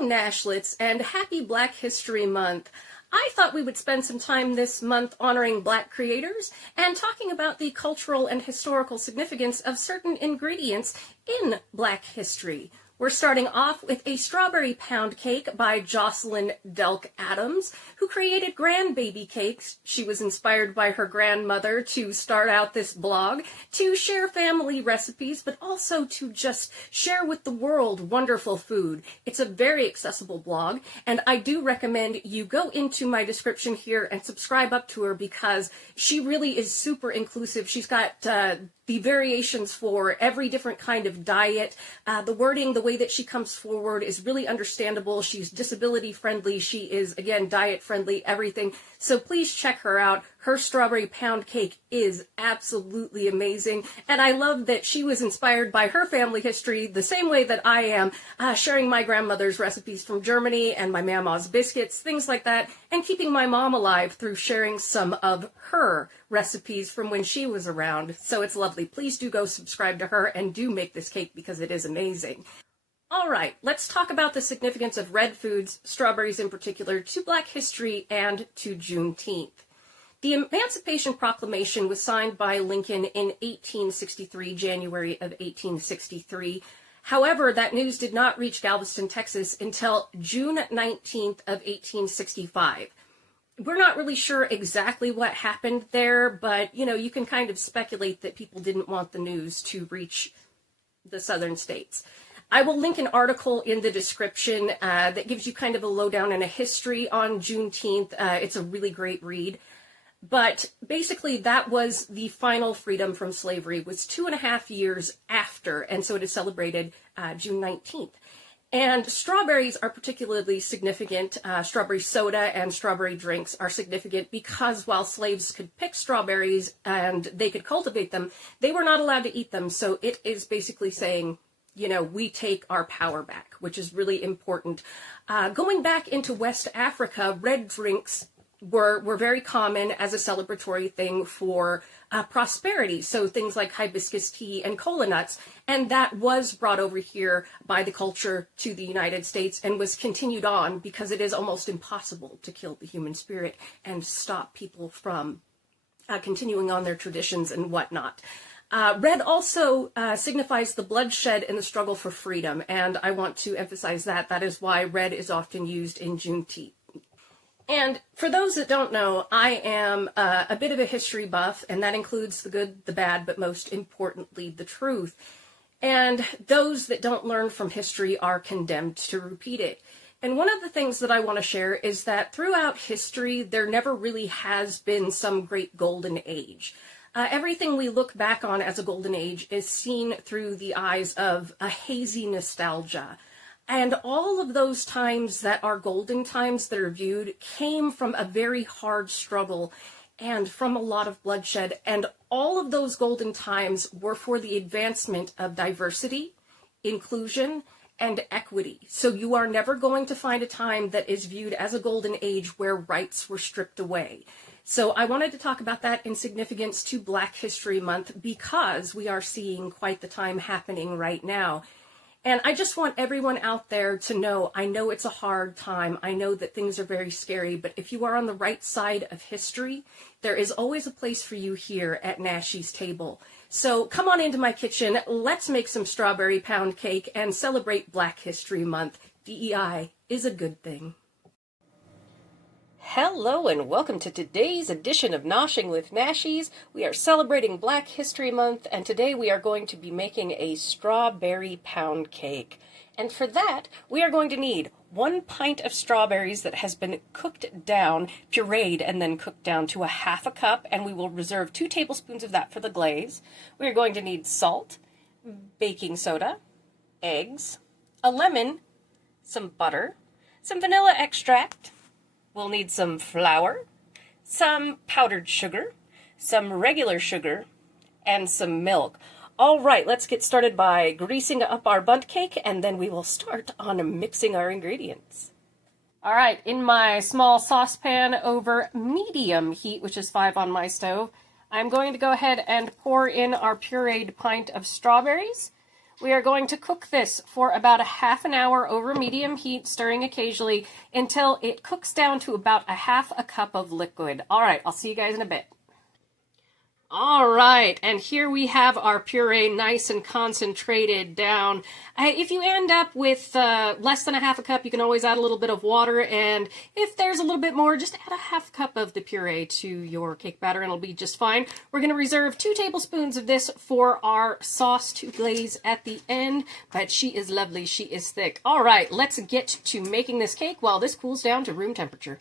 Hello, Nashlets, and happy Black History Month. I thought we would spend some time this month honoring Black creators and talking about the cultural and historical significance of certain ingredients in Black history. We're starting off with a strawberry pound cake by Jocelyn Delk Adams, who created Grandbaby cakes. She was inspired by her grandmother to start out this blog, to share family recipes, but also to just share with the world wonderful food. It's a very accessible blog, and I do recommend you go into my description here and subscribe up to her because she really is super inclusive. She's got the variations for every different kind of diet. The wording, the way that she comes forward is really understandable. She's disability friendly. She is, again, diet friendly, everything. So please check her out. Her strawberry pound cake is absolutely amazing. And I love that she was inspired by her family history the same way that I am, sharing my grandmother's recipes from Germany and my mama's biscuits, things like that, and keeping my mom alive through sharing some of her recipes from when she was around. So it's lovely. Please do go subscribe to her and do make this cake because it is amazing. All right, let's talk about the significance of red foods, strawberries in particular, to Black history and to Juneteenth. The Emancipation Proclamation was signed by Lincoln in 1863, January of 1863. However, that news did not reach Galveston, Texas until June 19th of 1865. We're not really sure exactly what happened there, but, you can kind of speculate that people didn't want the news to reach the southern states. I will link an article in the description that gives you kind of a lowdown and a history on Juneteenth. It's a really great read. But basically, that was the final freedom from slavery. It was 2.5 years after, and so it is celebrated June 19th. And strawberries are particularly significant. Strawberry soda and strawberry drinks are significant because while slaves could pick strawberries and they could cultivate them, they were not allowed to eat them. So it is basically saying, we take our power back, which is really important. Going back into West Africa, red drinks were very common as a celebratory thing for prosperity. So things like hibiscus tea and cola nuts. And that was brought over here by the culture to the United States and was continued on because it is almost impossible to kill the human spirit and stop people from continuing on their traditions and whatnot. Red also signifies the bloodshed in the struggle for freedom, and I want to emphasize that. That is why red is often used in Juneteenth. And for those that don't know, I am a bit of a history buff, and that includes the good, the bad, but most importantly, the truth. And those that don't learn from history are condemned to repeat it. And one of the things that I want to share is that throughout history, there never really has been some great golden age. Everything we look back on as a golden age is seen through the eyes of a hazy nostalgia. And all of those times that are golden times that are viewed came from a very hard struggle and from a lot of bloodshed. And all of those golden times were for the advancement of diversity, inclusion, and equity. So you are never going to find a time that is viewed as a golden age where rights were stripped away. So I wanted to talk about that in significance to Black History Month because we are seeing quite the time happening right now. And I just want everyone out there to know, I know it's a hard time. I know that things are very scary, but if you are on the right side of history, there is always a place for you here at Nashies' table. So come on into my kitchen, let's make some strawberry pound cake and celebrate Black History Month. DEI is a good thing. Hello and welcome to today's edition of Noshing with Nashies. We are celebrating Black History Month and today we are going to be making a strawberry pound cake. And for that, we are going to need 1 pint of strawberries that has been cooked down, pureed, and then cooked down to a 1/2 cup, and we will reserve 2 tablespoons of that for the glaze. We are going to need salt, baking soda, eggs, a lemon, some butter, some vanilla extract. We'll need some flour, some powdered sugar, some regular sugar, and some milk. All right, let's get started by greasing up our bundt cake, and then we will start on mixing our ingredients. All right, in my small saucepan over medium heat, which is 5 on my stove, I'm going to go ahead and pour in our pureed pint of strawberries. We are going to cook this for about a half an hour over medium heat, stirring occasionally until it cooks down to about a half a cup of liquid. All right, I'll see you guys in a bit. All right, and here we have our puree nice and concentrated down. If you end up with less than a half a cup, you can always add a little bit of water, and if there's a little bit more, just add a half cup of the puree to your cake batter and it'll be just fine. We're going to reserve 2 tablespoons of this for our sauce to glaze at the end, but she is lovely, she is thick. All right, let's get to making this cake while this cools down to room temperature.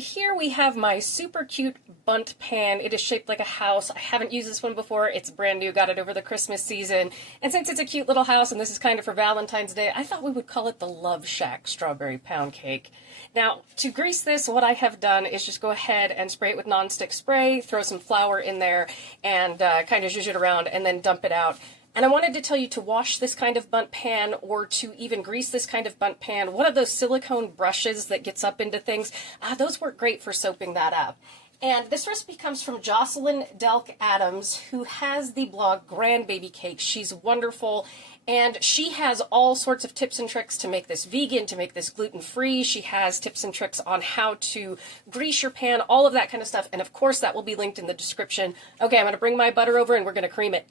Here we have my super cute bundt pan. It is shaped like a house. I haven't used this one before. It's brand new, got it over the Christmas season. And since it's a cute little house and this is kind of for Valentine's Day, I thought we would call it the Love Shack Strawberry Pound Cake. Now, to grease this, what I have done is just go ahead and spray it with nonstick spray, throw some flour in there, and kind of zhuzh it around, and then dump it out. And I wanted to tell you to wash this kind of bundt pan, or to even grease this kind of bundt pan. One of those silicone brushes that gets up into things, those work great for soaping that up. And this recipe comes from Jocelyn Delk Adams, who has the blog Grandbaby Cakes. She's wonderful, and she has all sorts of tips and tricks to make this vegan, to make this gluten-free. She has tips and tricks on how to grease your pan, all of that kind of stuff. And of course, that will be linked in the description. Okay, I'm going to bring my butter over and we're going to cream it.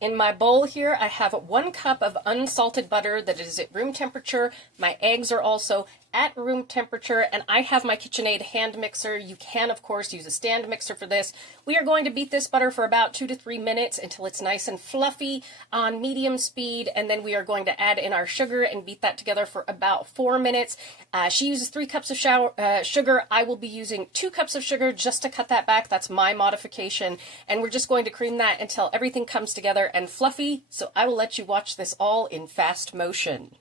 In my bowl here, I have 1 cup of unsalted butter that is at room temperature. My eggs are also at room temperature, and I have my KitchenAid hand mixer. You can, of course, use a stand mixer for this. We are going to beat this butter for about 2 to 3 minutes until it's nice and fluffy on medium speed, and then we are going to add in our sugar and beat that together for about 4 minutes. She uses 3 cups of sugar. I will be using 2 cups of sugar just to cut that back. That's my modification, and we're just going to cream that until everything comes together and fluffy, so I will let you watch this all in fast motion.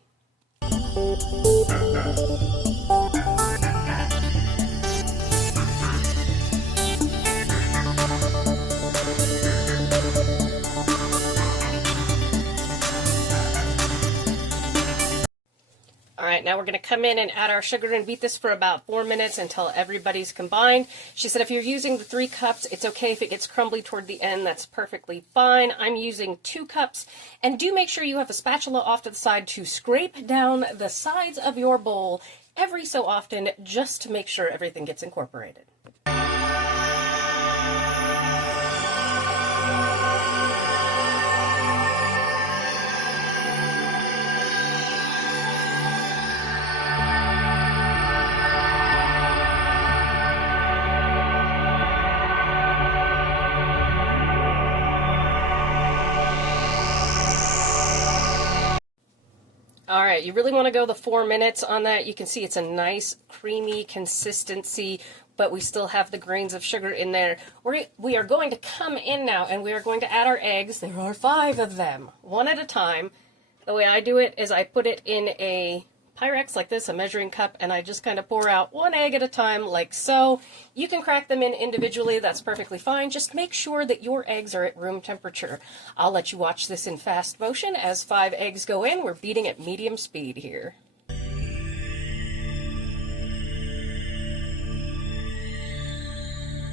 All right, now we're going to come in and add our sugar and beat this for about 4 minutes until everybody's combined. She said if you're using the 3 cups, it's okay if it gets crumbly toward the end. That's perfectly fine. I'm using 2 cups. And do make sure you have a spatula off to the side to scrape down the sides of your bowl every so often, just to make sure everything gets incorporated. All right, you really want to go the 4 minutes on that. You can see it's a nice creamy consistency, but we still have the grains of sugar in there. We are going to come in now and we are going to add our eggs. There are 5 of them, 1 at a time. The way I do it is I put it in a Pyrex like this, a measuring cup, and I just kind of pour out 1 egg at a time like so. You can crack them in individually, that's perfectly fine. Just make sure that your eggs are at room temperature. I'll let you watch this in fast motion as 5 eggs go in. We're beating at medium speed here.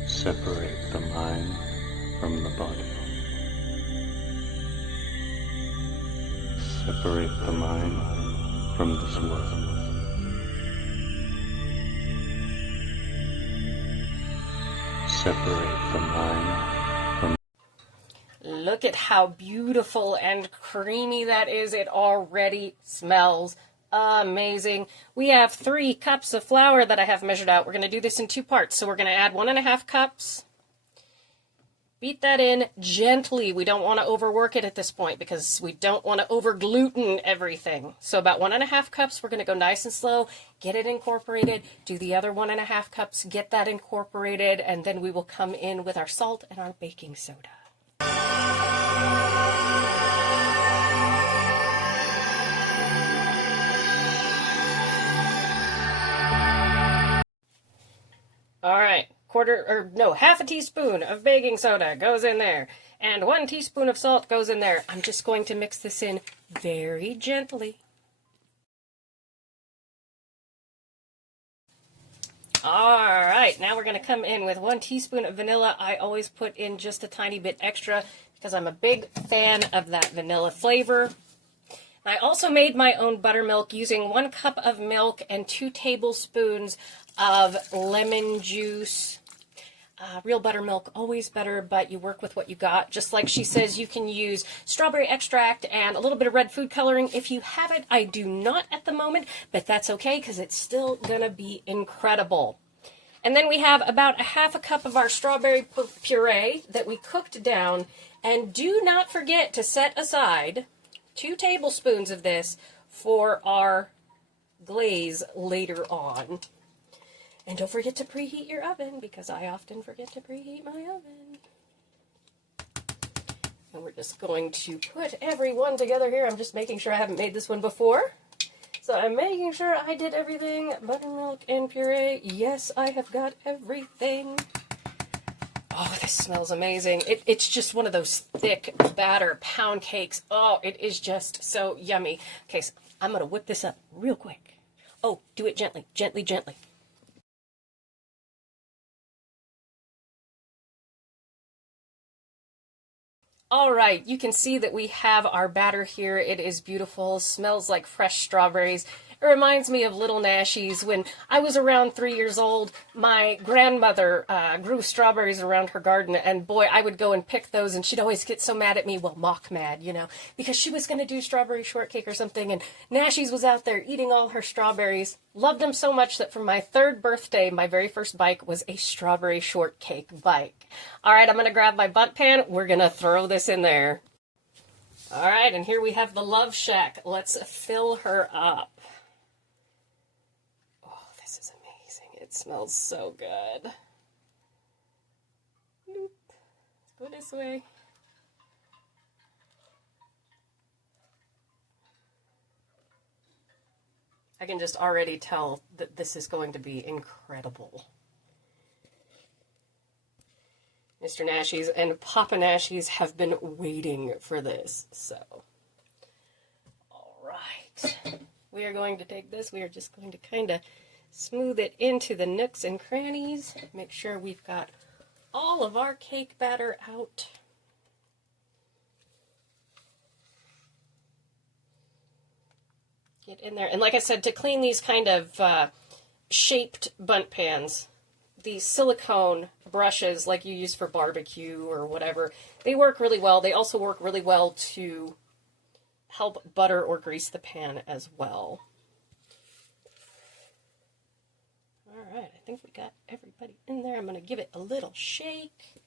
Separate the mind from the body. Separate the mind from this world. Separate the mind from... Look at how beautiful and creamy that is. It already smells amazing. We have 3 cups of flour that I have measured out. We're going to do this in 2 parts. So we're going to add 1.5 cups. Beat that in gently. We don't want to overwork it at this point because we don't want to over gluten everything. So about 1.5 cups, we're going to go nice and slow, get it incorporated, do the other 1.5 cups, get that incorporated, and then we will come in with our salt and our baking soda. All right. Half a teaspoon of baking soda goes in there, and 1 teaspoon of salt goes in there. I'm just going to mix this in very gently. All right, now we're going to come in with 1 teaspoon of vanilla. I always put in just a tiny bit extra because I'm a big fan of that vanilla flavor. I also made my own buttermilk using 1 cup of milk and 2 tablespoons of lemon juice. Real buttermilk, always better, but you work with what you got. Just like she says, you can use strawberry extract and a little bit of red food coloring if you have it. I do not at the moment, but that's okay because it's still gonna be incredible. And then we have about a 1/2 cup of our strawberry puree that we cooked down. And do not forget to set aside 2 tablespoons of this for our glaze later on. And don't forget to preheat your oven, because I often forget to preheat my oven. And we're just going to put everyone together here. I'm just making sure I haven't made this one before. So I'm making sure I did everything. Buttermilk and puree. Yes, I have got everything. Oh, this smells amazing. It's just one of those thick batter pound cakes. Oh, it is just so yummy. Okay, so I'm going to whip this up real quick. Oh, do it gently, gently, gently. All right, you can see that we have our batter here. It is beautiful, smells like fresh strawberries. It reminds me of little Nashies. When I was around 3 years old, my grandmother grew strawberries around her garden, and boy, I would go and pick those, and she'd always get so mad at me, well, mock mad, you know, because she was going to do strawberry shortcake or something, and Nashies was out there eating all her strawberries. Loved them so much that for my 3rd birthday, my very first bike was a strawberry shortcake bike. All right, I'm going to grab my bundt pan. We're going to throw this in there. All right, and here we have the Love Shack. Let's fill her up. This is amazing. It smells so good. Let's go this way. I can just already tell that this is going to be incredible. Mr. Nashies and Papa Nashies have been waiting for this, so. All right. We are going to take this. We are just going to kind of smooth it into the nooks and crannies. Make sure we've got all of our cake batter out. Get in there. And like I said, to clean these kind of shaped bundt pans, these silicone brushes like you use for barbecue or whatever, they work really well. They also work really well to help butter or grease the pan as well. All right, I think we got everybody in there. I'm going to give it a little shake.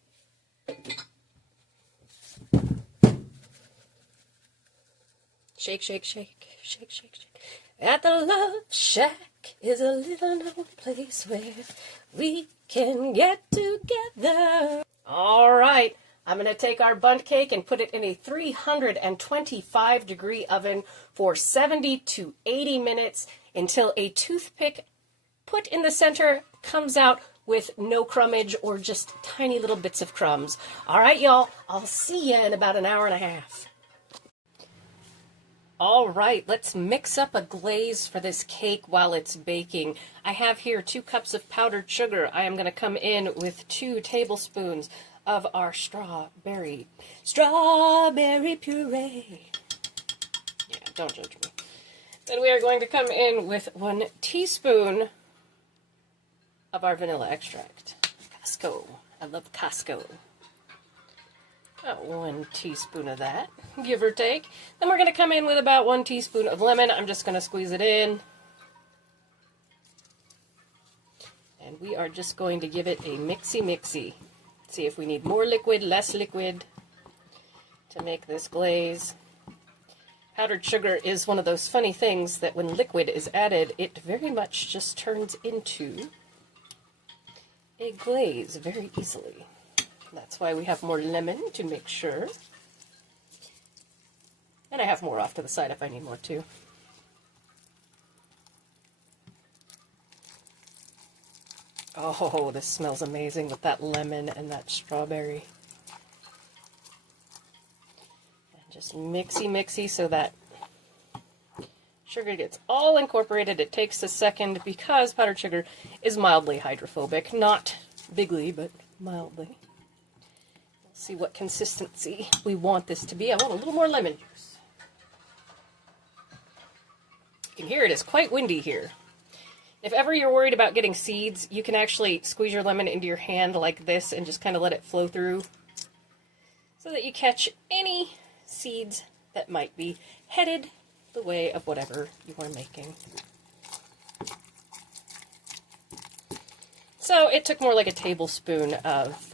Shake, shake, shake, shake, shake, shake. At the Love Shack is a little known place where we can get together. All right, I'm going to take our bundt cake and put it in a 325-degree oven for 70 to 80 minutes until a toothpick put in the center comes out with no crumbage or just tiny little bits of crumbs. All right, y'all, I'll see you in about an hour and a half. All right, let's mix up a glaze for this cake while it's baking. I have here 2 cups of powdered sugar. I am going to come in with 2 tablespoons of our strawberry puree. Yeah, don't judge me. Then we are going to come in with 1 teaspoon of our vanilla extract. Costco. I love Costco. About 1 teaspoon of that, give or take. Then we're going to come in with about 1 teaspoon of lemon. I'm just going to squeeze it in. And we are just going to give it a mixy-mixy. See if we need more liquid, less liquid to make this glaze. Powdered sugar is one of those funny things that when liquid is added, it very much just turns into a glaze very easily. That's why we have more lemon, to make sure. And I have more off to the side if I need more too. Oh, this smells amazing with that lemon and that strawberry. And just mixy so that sugar gets all incorporated. It takes a second because powdered sugar is mildly hydrophobic. Not bigly, but mildly. See what consistency we want this to be. I want a little more lemon juice. You can hear it is quite windy here. If ever you're worried about getting seeds, you can actually squeeze your lemon into your hand like this and just kind of let it flow through so that you catch any seeds that might be headed the way of whatever you are making. So it took more like a tablespoon of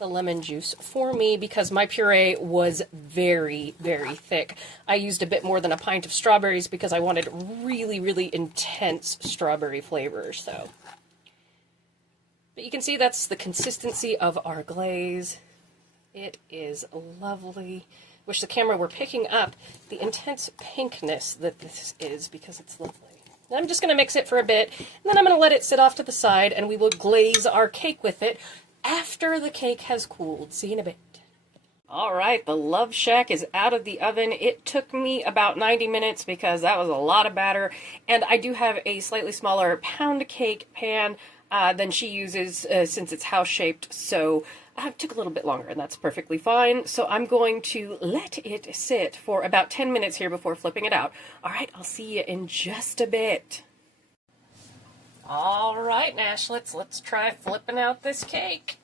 the lemon juice for me because my puree was very, very thick. I used a bit more than a pint of strawberries because I wanted really, really intense strawberry flavor. So, but you can see that's the consistency of our glaze. It is lovely. Wish the camera were picking up the intense pinkness that this is because it's lovely. And I'm just going to mix it for a bit, and then I'm going to let it sit off to the side, and we will glaze our cake with it after the cake has cooled. See you in a bit. All right, the Love Shack is out of the oven. It took me about 90 minutes because that was a lot of batter, and I do have a slightly smaller pound cake pan than she uses since it's house-shaped, so it took a little bit longer, and that's perfectly fine. So I'm going to let it sit for about 10 minutes here before flipping it out. All right, I'll see you in just a bit. All right, Nashlets, let's try flipping out this cake.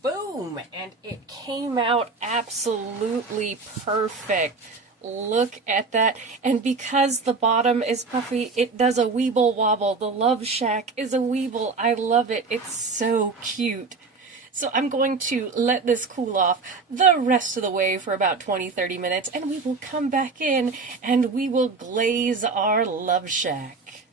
Boom! And it came out absolutely perfect. Look at that. And because the bottom is puffy, it does a weeble wobble. The Love Shack is a weeble. I love it. It's so cute. So I'm going to let this cool off the rest of the way for about 20-30 minutes, and we will come back in and we will glaze our Love Shack.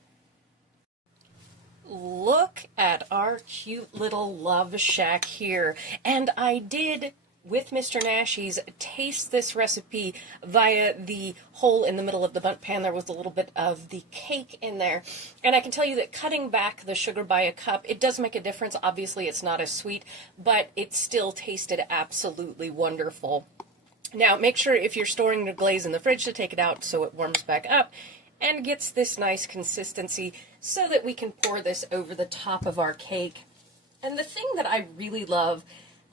Look at our cute little Love Shack here. And I did, with Mr. Nashies, taste this recipe via the hole in the middle of the bundt pan. There was a little bit of the cake in there. And I can tell you that cutting back the sugar by a cup, it does make a difference. Obviously, it's not as sweet, but it still tasted absolutely wonderful. Now, make sure if you're storing the glaze in the fridge to take it out so it warms back up and gets this nice consistency so that we can pour this over the top of our cake. And the thing that I really love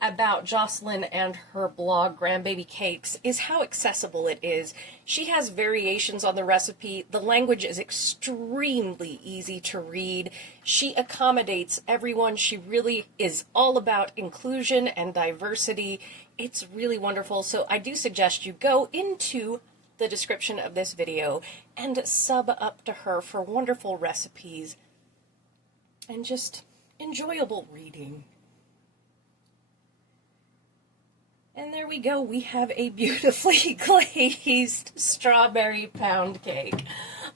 about Jocelyn and her blog, Grandbaby Cakes, is how accessible it is. She has variations on the recipe. The language is extremely easy to read. She accommodates everyone. She really is all about inclusion and diversity. It's really wonderful. So I do suggest you go into the description of this video and sub up to her for wonderful recipes and just enjoyable reading. And there we go, we have a beautifully glazed strawberry pound cake.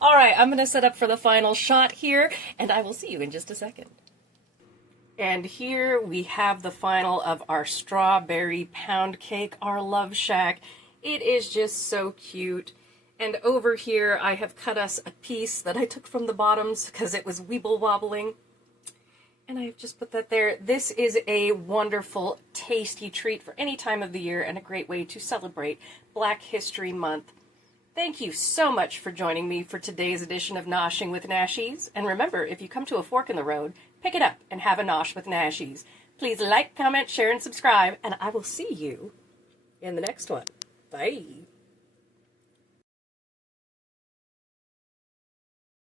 All right, I'm going to set up for the final shot here, and I will see you in just a second. And here we have the final of our strawberry pound cake, our Love Shack. It is just so cute. And over here, I have cut us a piece that I took from the bottoms because it was weeble wobbling. And I've just put that there. This is a wonderful, tasty treat for any time of the year and a great way to celebrate Black History Month. Thank you so much for joining me for today's edition of Noshing with Nashies. And remember, if you come to a fork in the road, pick it up and have a nosh with Nashies. Please like, comment, share, and subscribe, and I will see you in the next one. Bye.